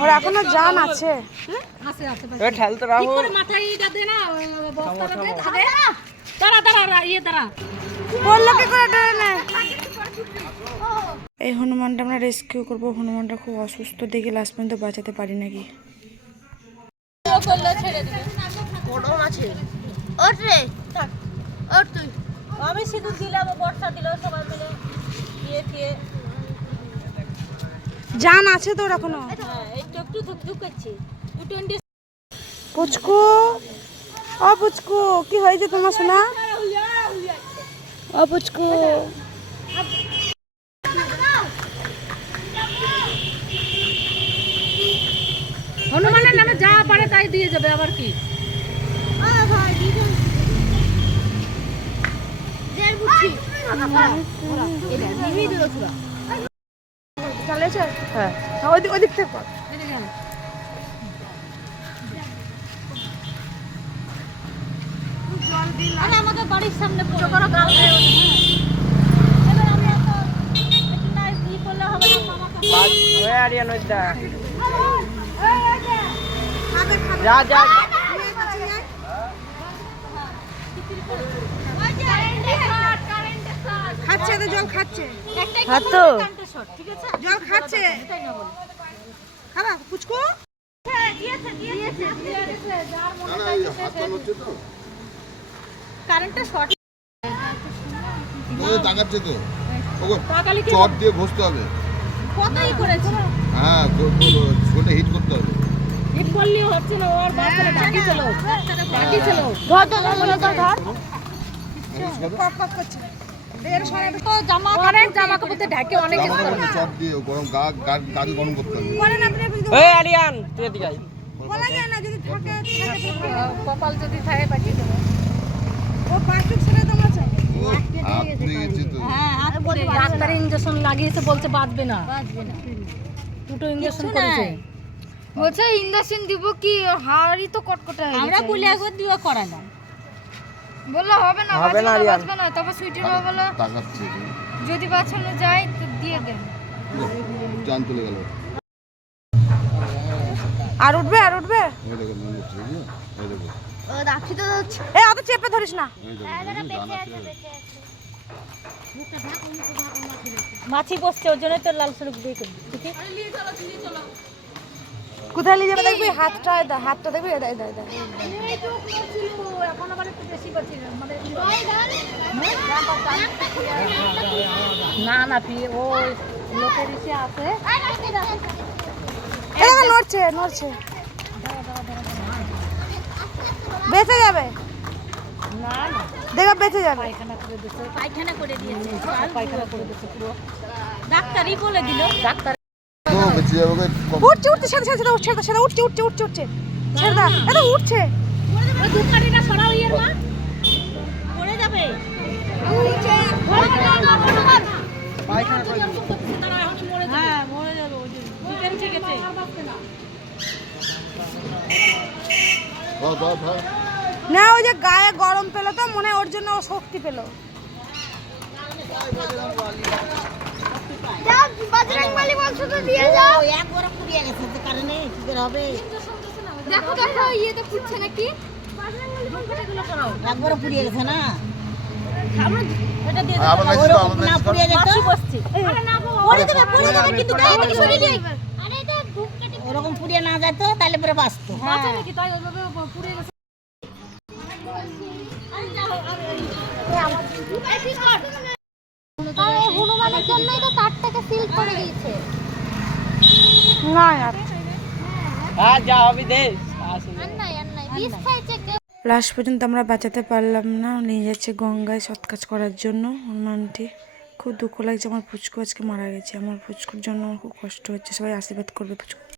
ওর এখনো জান আছে। এই হনুমানটা আমরা রেস্কিউ করবো। হনুমানটা খুব অসুস্থ, দেখে লাস্ট পর্যন্ত বাঁচাতে পারি নাকি। আমি সিঁদুর দিলাম, বর্ষা দিল, সবাই মিলে দিয়ে জান আছে তোর এখনো? একটু একটু ধুক করছি। পুচকু, ও পুচকু, কি হয়েছে তোমার সোনা? ও পুচকু, হনুমানের নামে যা পারে তাই দিয়ে যাবে, আবার কি? হ্যাঁ ওদিক থেকে পড়। আমাদের বাড়ির সামনে পুরো বড় গাল যা যা খাচ্ছে তো, জল খাচ্ছে, জল খাচ্ছে। খাবা পুচকু? কারেন্টটা শর্ট তাকাচ্ছে তো, চট দিয়ে ঘষতে হবে। কতই করেছি, হ্যাঁ ছোটে হিট করতে হবে। হিট করলে হচ্ছে না, ওর বাচ্চারা ঢাকি ছিল, ঢাকি ছিল। ধর ধর ধর করছে। জামা কাপড়তে ঢাকে অনেক কিছু করে। চট দিয়ে গরম গা গরম করতে হবে। করেন আপনি? এই আরিয়ান তুই এদিকে আয়। বলা যায় না, যদি থাকে কপাল যদি থাকে বাকি দেবো। ও প্লাস্টিক ছেড়ে তোমরা চাই। হাত পুড়ে গেছে তো। হ্যাঁ, ডাক্তার ইনজেকশন লাগিয়েছে, বলছে বাঁচবে না। দুটো ইনজেকশন করেছে। বলছে ইনজেকশন দিব কি, হাড়ি তো কটকটা হয়ে গেছে। আমরা বলে একবার দিও করালাম, বললো হবে না, হবে না আরিয়ান। বাঁচবে না। তবে সুইটি মা বললো তাকাচ্ছে যদি বাঁচানো যায় তো দিয়ে দেন। জান চলে গেল। আর উঠবে, আর উঠবে। এই দেখো মনে হচ্ছে, এই দেখো ও রাখি তো হচ্ছে। এই অত চেপে ধরিস না। এই দেখো জান আছে। মাছি বসছে, ওর জন্য তো লাল সরুক দিয়ে করবি। কোথায় নিয়ে যাবে দেখবি? হাতটা দেখবি? এখন আবার একটু বেশি করছি না ফি ও লোকের ইসে আছে। নড়ছে বেঁচে যাবে না দেখো, বেঁচে যাবে। পায়খানা করে দিয়েছে পুরো। ডাক্তারই বলে দিল, ডাক্তার তো বেঁচে যাবে। উঠছে সেটা উঠছে ছেড়ে দা, এটা উঠছে। ওই দুকারিটা সরাও, ইয়ের মা পড়ে যাবে। পায়খানা করে হ্যাঁ, মরে যাবে। ওই যে দুকারি ঠিক আছে। না, ওই যে গায়ে গরম পেলো তো মনে হয়, ওর জন্য ও শক্তি পেলো। বজরংবলী বলছো তো দিয়ে যাও। একবার পুড়িয়ে গেছে, যে কারণে কি করে হবে? দেখো ইয়েতে ফুটছে নাকি? একবার পুড়িয়ে গেছে না, এটা দিয়ে আবার লাগছে তো, আমাদের না পুড়িয়ে যেত। পুড়ে যাবে কিন্তু গায়ে থেকে সরিয়ে দিই। আরে এটা ধূপ কেটে ওরকম পুড়িয়ে না যায় তো তাহলে পরে বাঁচতো। বাঁচা নাকি? তাই ওইভাবে পুড়ে গেছে। হনুমানের জন্যই তো তারটাকে সিল করে দিয়েছে। না यार, হ্যাঁ যা হবে দে। আর নাই বিষ খাইছে কেউ। লাস্ট পর্যন্ত আমরা বাঁচাতে পারলাম না। নিয়ে যাচ্ছে গঙ্গায় সৎ কাজ করার জন্য হনুমানটি। খুব দুঃখ লাগছে, আমার পুচকু আজকে মারা গেছে। আমার পুচকুর জন্য আমার খুব কষ্ট হচ্ছে। সবাই আশীর্বাদ করবে পুচকু।